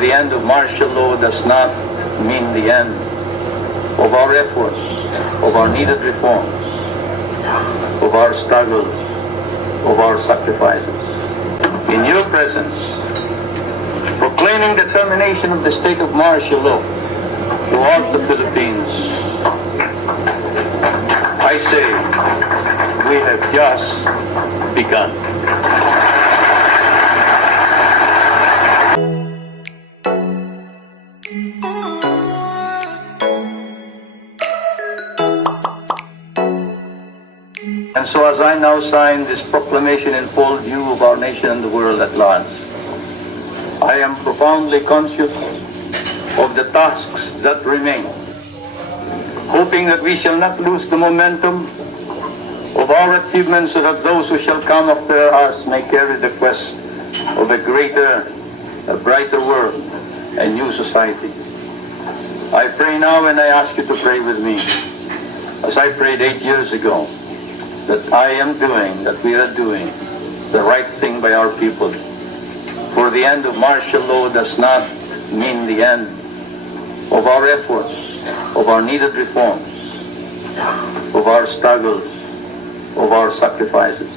the end of martial law does not mean the end of our efforts, of our needed reforms, of our struggles, of our sacrifices. In your presence, proclaiming the termination of the state of martial law throughout the Philippines, I say we have just begun. And so as I now sign this proclamation in full view of our nation and the world at large, I am profoundly conscious of the tasks that remain, hoping that we shall not lose the momentum of our achievements so that those who shall come after us may carry the quest of a greater, a brighter world, a new society. I pray now and I ask you to pray with me, as I prayed 8 years ago, that I am doing, that we are doing the right thing by our people. For the end of martial law does not mean the end of our efforts, of our needed reforms, of our struggles, of our sacrifices.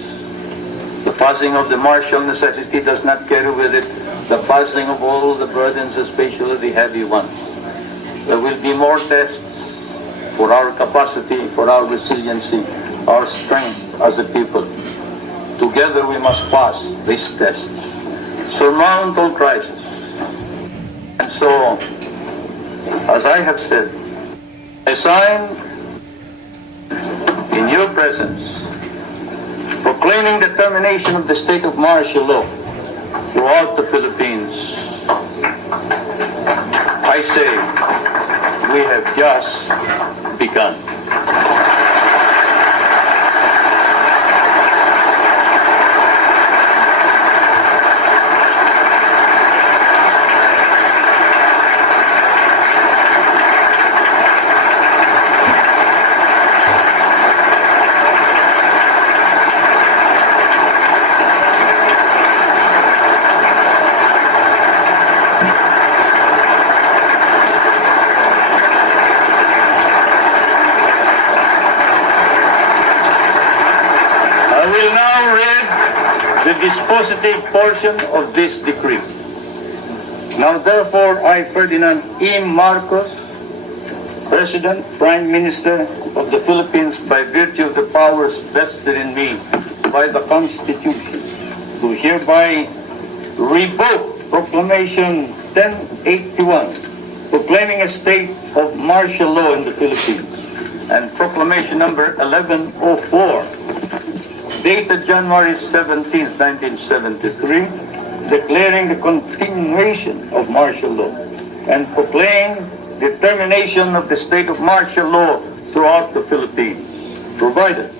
The passing of the martial necessity does not carry with it the passing of all the burdens, especially the heavy ones. There will be more tests for our capacity, for our resiliency, our strength as a people. Together we must pass this test, surmount all crises. And so, as I have said, I sign in your presence, proclaiming the termination of the state of martial law throughout the Philippines. I say, we have just begun. The dispositive portion of this decree. Now therefore I, Ferdinand E. Marcos, President, Prime Minister of the Philippines, by virtue of the powers vested in me by the Constitution, do hereby revoke Proclamation 1081, proclaiming a state of martial law in the Philippines, and Proclamation number 1104, dated January 17, 1973, declaring the continuation of martial law and proclaiming the termination of the state of martial law throughout the Philippines, provided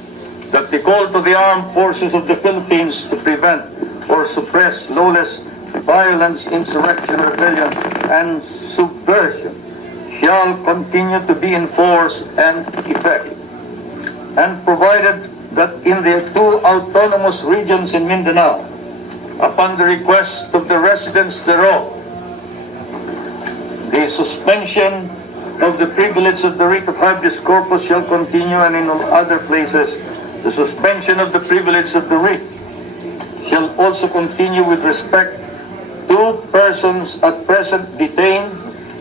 that the call to the armed forces of the Philippines to prevent or suppress lawless violence, insurrection, rebellion, and subversion shall continue to be in force and effect, and provided that in the two autonomous regions in Mindanao, upon the request of the residents thereof, the suspension of the privilege of the writ of habeas corpus shall continue, and in all other places, the suspension of the privilege of the writ shall also continue with respect to persons at present detained,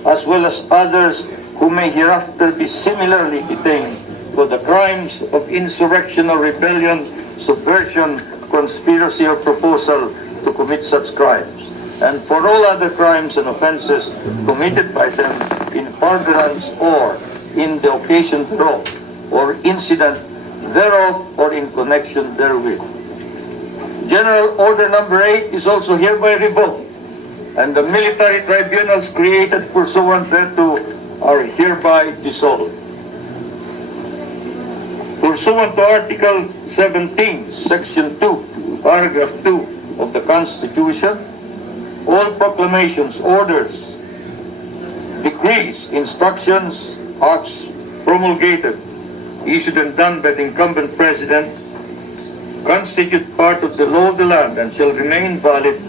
as well as others who may hereafter be similarly detained for the crimes of insurrection or rebellion, subversion, conspiracy, or proposal to commit such crimes, and for all other crimes and offenses committed by them in furtherance or in the occasion thereof, or incident thereof, or in connection therewith. General Order Number 8 is also hereby revoked, and the military tribunals created pursuant thereto are hereby dissolved. Pursuant to Article 17, Section 2, Paragraph 2 of the Constitution, all proclamations, orders, decrees, instructions, acts promulgated, issued and done by the incumbent President, constitute part of the law of the land and shall remain valid,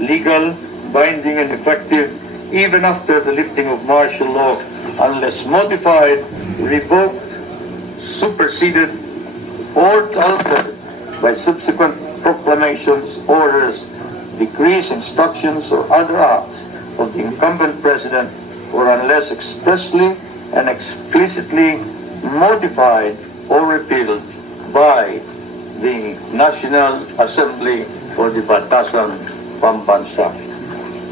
legal, binding, and effective even after the lifting of martial law, unless modified, revoked, superseded, or altered by subsequent proclamations, orders, decrees, instructions, or other acts of the incumbent president, or unless expressly and explicitly modified or repealed by the National Assembly or the Batasan Pambansa.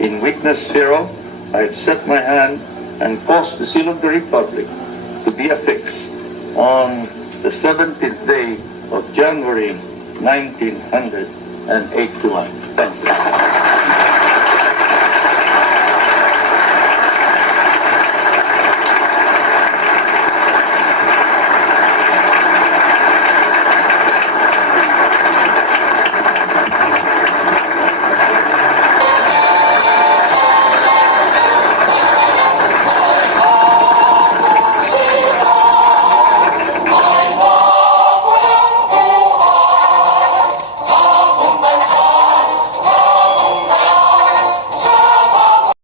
In witness hereof, I have set my hand and caused the seal of the Republic to be affixed on the 17th day of January 1981. Thank you.